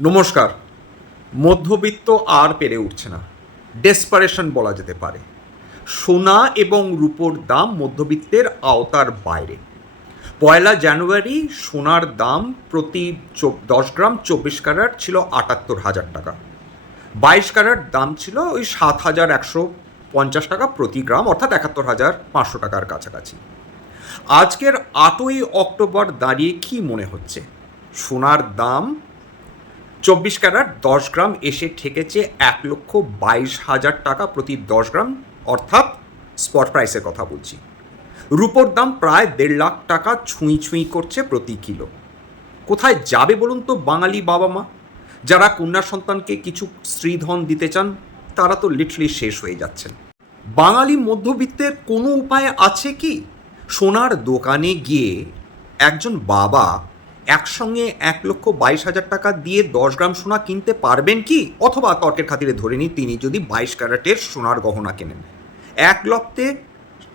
নমস্কার। মধ্যবিত্ত আর পেরে উঠছে না। ডেসপারেশন বলা যেতে পারে। সোনা এবং রূপোর দাম মধ্যবিত্তের আওতার বাইরে। পয়লা জানুয়ারি সোনার দাম প্রতি দশ গ্রাম চব্বিশ ক্যারেট ছিল আটাত্তর হাজার টাকা। বাইশ ক্যারেট দাম ছিল ওই সাত হাজার একশো পঞ্চাশ টাকা প্রতি গ্রাম, অর্থাৎ একাত্তর হাজার পাঁচশো টাকার কাছাকাছি। আজকের আটই অক্টোবর দাঁড়িয়ে কি মনে হচ্ছে? সোনার দাম চব্বিশ ক্যারেট দশ গ্রাম এসে ঠেকেছে এক লক্ষ বাইশ হাজার টাকা প্রতি দশ গ্রাম, অর্থাৎ স্পট প্রাইসের কথা বলছি। রুপোর দাম প্রায় দেড় লাখ টাকা ছুঁই ছুঁই করছে প্রতি কিলো। কোথায় যাবে বলুন তো বাঙালি বাবা মা? যারা কন্যা সন্তানকে কিছু স্ত্রীধন দিতে চান, তারা তো লিটারলি শেষ হয়ে যাচ্ছেন। বাঙালি মধ্যবিত্তের কোনো উপায় আছে কি? সোনার দোকানে গিয়ে একজন বাবা একসঙ্গে এক লক্ষ বাইশ হাজার টাকা দিয়ে দশ গ্রাম সোনা কিনতে পারবেন কি? অথবা তর্কের খাতিরে ধরে নিই তিনি যদি বাইশ ক্যারেটের সোনার গহনা কেনেন। এক লপ্তে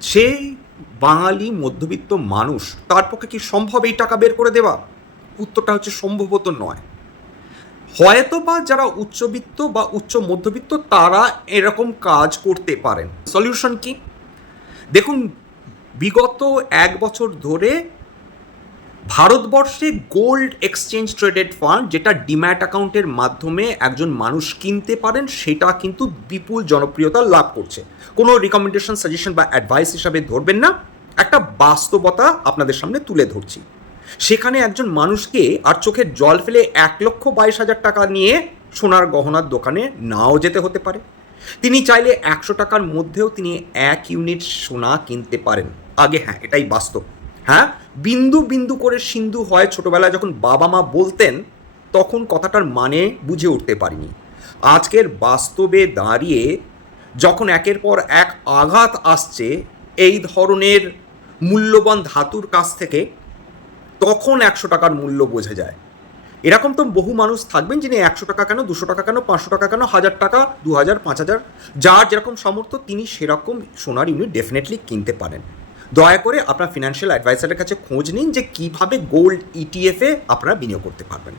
সেই বাঙালি মধ্যবিত্ত মানুষ, তার পক্ষে কি সম্ভব এই টাকা বের করে দেওয়া? উত্তরটা হচ্ছে সম্ভবত নয়। হয়তো বা যারা উচ্চবিত্ত বা উচ্চ মধ্যবিত্ত, তারা এরকম কাজ করতে পারেন। সলিউশন কি? দেখুন, বিগত এক বছর ধরে ভারতবর্ষে গোল্ড এক্সচেঞ্জ ট্রেডেড ফান্ড, যেটা ডিম্যাট অ্যাকাউন্টের মাধ্যমে একজন মানুষ কিনতে পারেন, সেটা কিন্তু বিপুল জনপ্রিয়তা লাভ করছে। কোনো রিকমেন্ডেশন সাজেশন বা অ্যাডভাইস হিসাবে ধরবেন না, একটা বাস্তবতা আপনাদের সামনে তুলে ধরছি। সেখানে একজন মানুষকে আর চোখের জল ফেলে এক লক্ষ বাইশ হাজার টাকা নিয়ে সোনার গহনার দোকানে নাও যেতে হতে পারে। তিনি চাইলে একশো টাকার মধ্যেও তিনি এক ইউনিট সোনা কিনতে পারেন। আগে হ্যাঁ এটাই বাস্তব। হ্যাঁ? বিন্দু বিন্দু করে সিন্ধু হয় ছোটবেলায় যখন বাবা মা বলতেন, তখন কথাটার মানে বুঝে উঠতে পারিনি। আজকের বাস্তবে দাঁড়িয়ে যখন একের পর এক আঘাত আসছে এই ধরনের মূল্যবান ধাতুর কাছ থেকে, তখন একশো টাকার মূল্য বোঝা যায়। এরকম তো বহু মানুষ থাকবেন যিনি একশো টাকা কেন, দুশো টাকা কেন, পাঁচশো টাকা কেন, হাজার টাকা, দু হাজার, পাঁচ হাজার, যার যেরকম সামর্থ্য, তিনি সেরকম সোনার ইউনিট ডেফিনেটলি কিনতে পারেন। দয়া করে আপনার ফিনান্সিয়াল অ্যাডভাইসারের কাছে খোঁজ নিন যে কীভাবে গোল্ড ইটিএফে আপনারা বিনিয়োগ করতে পারবেন।